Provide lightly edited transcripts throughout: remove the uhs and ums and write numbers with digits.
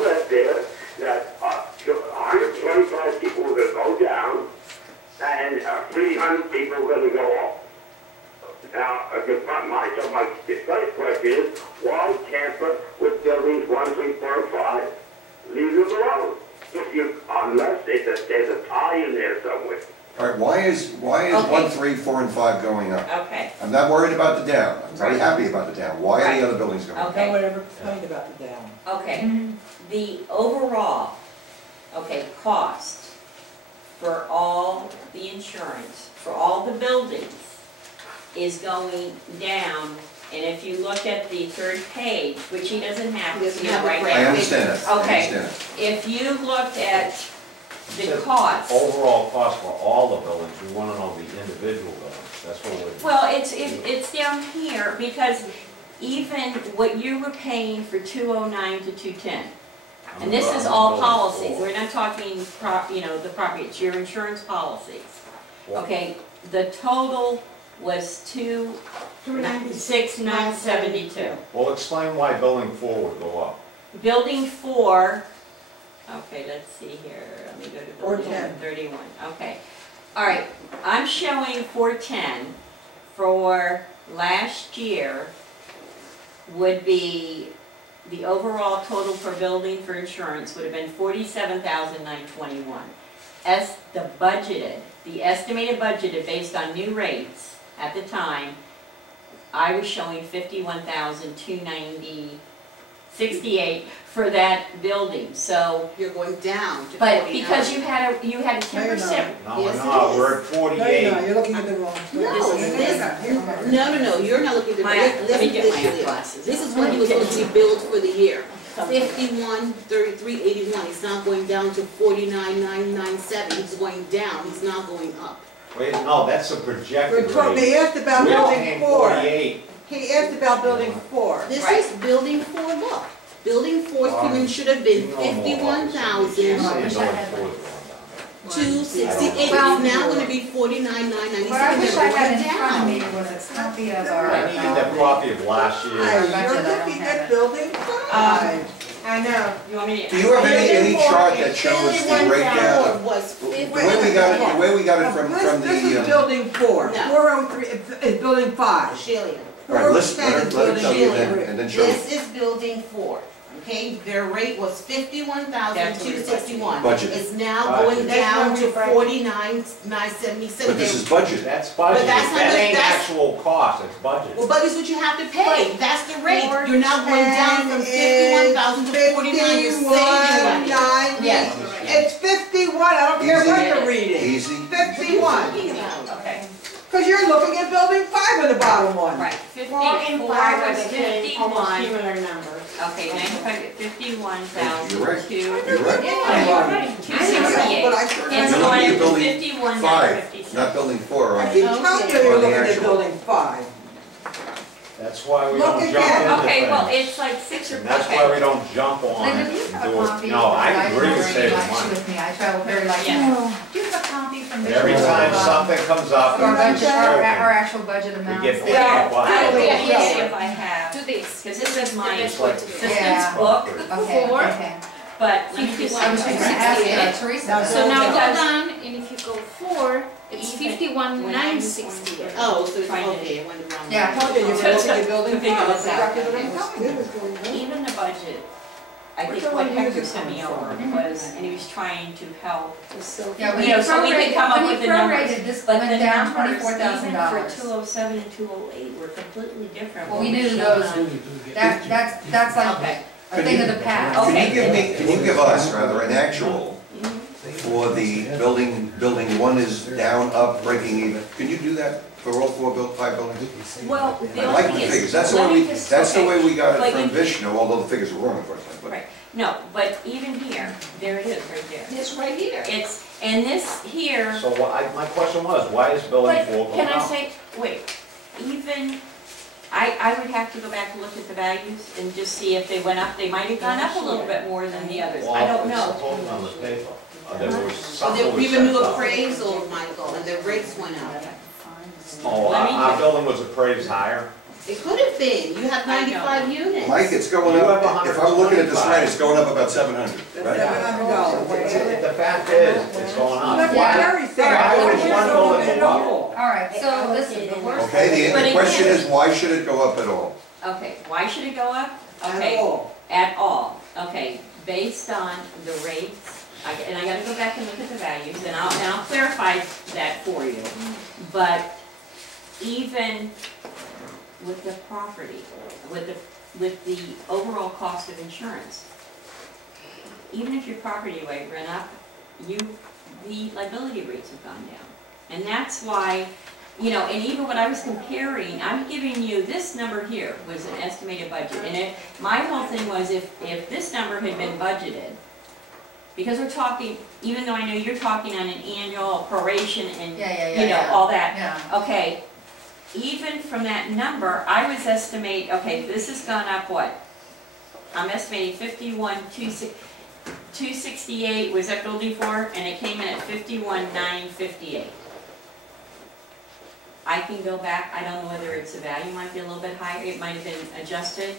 read there that 125 people were going to go down and 300 people were going to go up. Now, my first question is, why tamper with buildings 1, 3, 4, and 5? Leave them alone. Unless there's a tie in there somewhere. All right, why is Okay. 1, 3, 4, and 5 going up? Okay, I'm not worried about the down. I'm very Right. happy about the down. Why are Right. the other buildings going up? Okay. No one ever complained about the down. okay. The overall, cost for all the insurance, for all the buildings is going down. And if you look at the third page, which he doesn't have He doesn't here have it right right. I now. understand that. I Okay. understand it. If you looked at the Says cost, Overall cost for all the buildings, we want to know the individual buildings, that's what we're. well, it's down here because even what you were paying for 209 to 210, and this is all policies, we're not talking the property, it's your insurance policies. Okay, the total was 296,972. Well, explain why building 4 would go up. Building 4, okay, let's see here, let me go to building 410. 31, okay. All right, I'm showing 410 for last year would be, the overall total per building for insurance would have been 47,921. As the estimated budgeted based on new rates at the time, I was showing 51,290.68 for that building, so. You're going down to 49. But because you had a 10%. No, Yes, we're it not, is. we're at No, 48. you're looking at the wrong. No, This no, you're not looking at My- the, let me get my glasses. This is what he was supposed to be billed for the year. 51,3381, he's not going down to 49,997, he's going down, he's not going up. Wait, no, that's a projected He rate. asked about We're building paying 4. 48. He asked about building 4. This Right. is building 4, look. Building 4's premium should have been You know more about this. You can't say 51,268, building 4 is going down. it's Well- now gonna be 49,997, What I wish I had in they're front of going me down. was a copy of I our. need that copy of last year. Hey, budget, you're I don't looking have at it. building 5. I know. You want me to? Do you have any chart that shows the breakdown of, Was the way we got it, from This the, is building 4. No. 403 is building 5. Shillian. all right, let's, 4% let is it building tell you 4. then, and then show This you. is building 4, okay? Their rate was 51,261. Budget. It's now Budget. going That's down what to we budgeted. 49,977. But this is budget. That's budget, that's not that the- ain't that's- actual cost, it's budget. Well, but it's what you have to pay. That's the rate. You're now going down from 51,000 to 49. You're saving money. 51,990. Yes. It's 51, I don't care what Easy. you're reading. Easy. 51. Okay, Because you're looking at building 5 in the bottom one. right, 54 was 51. Okay, 51,000 You're right. to You're right. Yeah, you're right. 268. But I It's couldn't. You're looking going at to building 51,956. 5, not building 4 I on keep the, telling you On you're the looking at actual. building 5. That's why we Look don't again. jump into Okay, well, things. it's like 6 or, And that's why we okay. don't jump on Linda, it do you and have a do copy? it. No, I agree with saving Like money. with me, I travel very light. Yeah. Do you have a copy from the? Every time something comes up, Of our budget, it's our spoken. actual budget We amounts. get Well, I Well, will yeah. see if I have, Do this. because this is my It's like- assistant's Yeah. book, Okay, Four. okay. but let me just. I was just gonna ask Teresa. So So now Because- hold on, and if you go 4, it's Even 51,968. Oh, so it's Trying to- okay, I went the wrong way. Yeah. Okay, you're looking at building To figure 5. this out. Exactly what I'm telling you. Even the budget, I Where's think the what one Hector music sent me coming over from? was, and he was trying to help. Yeah, when You know, so we could come up when with he the numbers, prorated, this But went the down numbers, $24,000. even for 207 and 208 were completely different. Well, What we knew showed those, on- that's like Okay. a thing of the past. Can Okay. you give me, can you give us, rather, an actual Mhm. for the building 1 is down, up, breaking even? Can you do that for all 5 buildings? Well, the I only like thing the is, figures, that's the let way me we, just- that's the okay. way we got it But from you- Vishnu, although the figures were wrong, unfortunately, but. Right, no, but even here, there it is, right there. It's right here. It's, and this here, So my question was, why is building but 4 going can I up? say, wait, even, I would have to go back and look at the values and just see if they went up, they might have gone up a little bit more than the others, I don't Well, know. it's supposed on the paper. There was Well, something they was even set new up. appraisal, Michael, and the rates went up. Oh, Let me our just- building was appraised higher? It could have been, you have I don't 95 know. units. Mike, it's going You have up, if I'm looking at this 125. right, it's going up about 700, right? The fact is, it's going up. That's what Gary said. Why would Why one should building it go up? all? All right, so listen, the worst. Okay, But the question again- is, why should it go up at all? Okay, why should it go up? At Okay, all. at all, okay, based on the rates, and I gotta go back and look at the values, and I'll clarify that for you. But even with the property, with the overall cost of insurance, even if your property rate went up, the liability rates have gone down. And that's why, you know, and even when I was comparing, I'm giving you, this number here was an estimated budget, and my whole thing was if this number had been budgeted, because we're talking, even though I know you're talking on an annual proration and, you know, all that, Yeah, okay, even from that number, I was estimating, okay, this has gone up what? I'm estimating 268 was that building for, and it came in at 51,958. I can go back, I don't know whether it's the value might be a little bit higher, it might have been adjusted.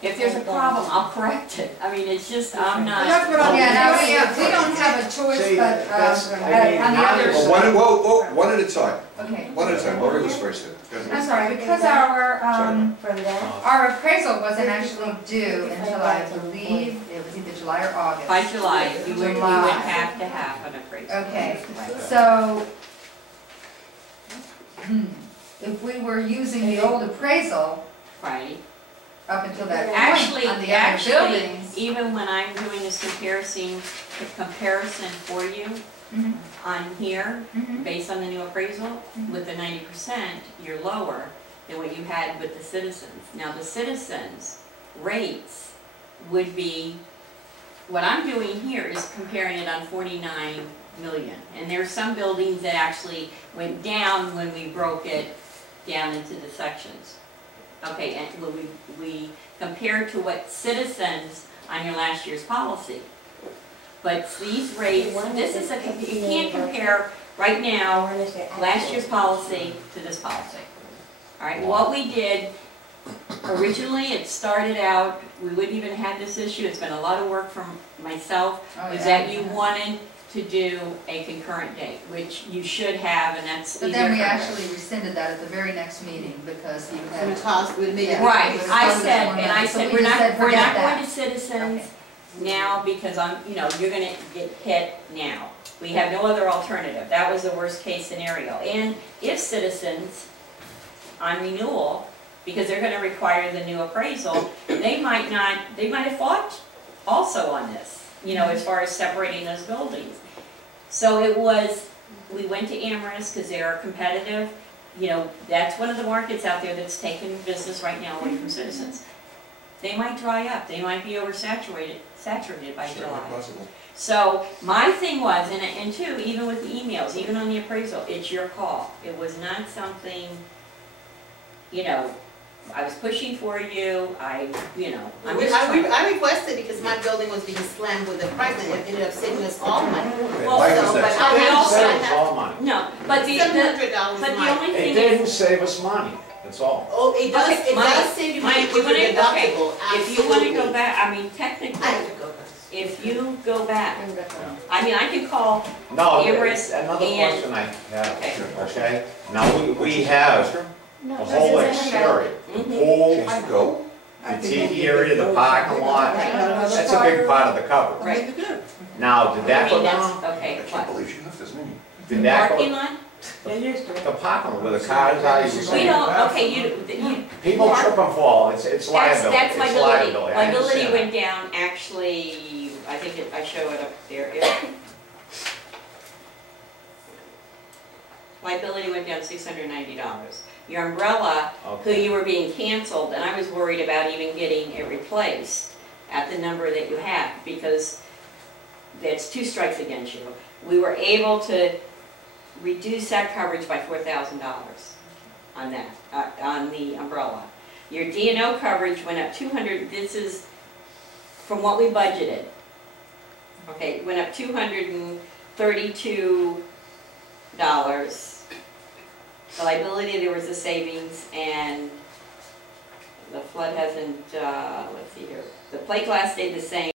If there's a problem, I'll correct it. I mean, it's just, I'm Well, that's not, what I'm. yeah, no, we don't have a choice, See, but, that's- I mean, on the now other. you're Well, one at a time, Okay, one at a time, Lori was first here. Go ahead. I'm sorry, because our appraisal wasn't actually due until I believe it was either July or August. by July, you would July. have to have an appraisal. Okay, so, if we were using the old appraisal Right. up until that point Actually, on the other buildings. even when I'm doing this comparison for you Mhm, on here, mhm. based on the new appraisal, with the 90%, you're lower than what you had with the citizens. Now, the citizens' rates would be, what I'm doing here is comparing it on 49 million. And there's some buildings that actually went down when we broke it down into the sections. Okay, and when we compared to what citizens on your last year's policy. But these rates, this is you can't compare right now last year's policy to this policy. All right, what we did, originally it started out, we wouldn't even have this issue, it's been a lot of work from myself, Oh, was yeah. that you wanted to do a concurrent date, which you should have, and that's But easier then we for- actually rescinded that at the very next meeting because you It had. would cost, would make it. Right, It was I closed said, one and night, I so said, we we're just said, not going forget that. to citizens Okay. now because you're gonna get hit now. We have no other alternative. That was the worst case scenario. And if citizens on renewal, because they're gonna require the new appraisal, they might have fought also on this, you know, as far as separating those buildings. So we went to Amherst because they are competitive. You know, that's one of the markets out there that's taking business right now away from citizens. They might dry up, they might be saturated by Certainly July. possible. So my thing was, and two, even with the emails, even on the appraisal, it's your call. It was not something, you know, I was pushing for you, I'm just trying. I requested because my building was being slammed with the price and it ended up saving us all money. Well, Mike was So, but next. I we have also- to Saves all money. No, but the $700 but the money. only It thing didn't is, save us money, that's all. Oh, it does, Okay, it Mike, does save you money Mike, with your okay, deductible, if you wanna go absolutely. back, I mean, technically, I have to go. if you go back, I mean, I can call, No, Amherst another and- question I have, Okay. okay? Now, we have the whole exterior, the Mhm. pool, Chance to go? the TV area, the parking lot, that's a big part of the cover. right, Now, did that I go mean, down? that's, okay, I can't what? believe she left, doesn't it? Did that Parking go, lot? the parking lot where the cars are, you We say, don't, okay, you. people trip and fall, it's liability, That's it's liability. liability, I Liability understand went that. down, actually, I think I show it up there. Liability went down $690. Your umbrella, who Okay. you were being canceled, and I was worried about even getting it replaced at the number that you have, because that's 2 strikes against you. We were able to reduce that coverage by $4,000 on that, on the umbrella. Your D&O coverage went up 200, this is from what we budgeted. Okay, it went up $232. The liability, there was a savings, and flood hasn't, let's see here, the plate glass stayed the same.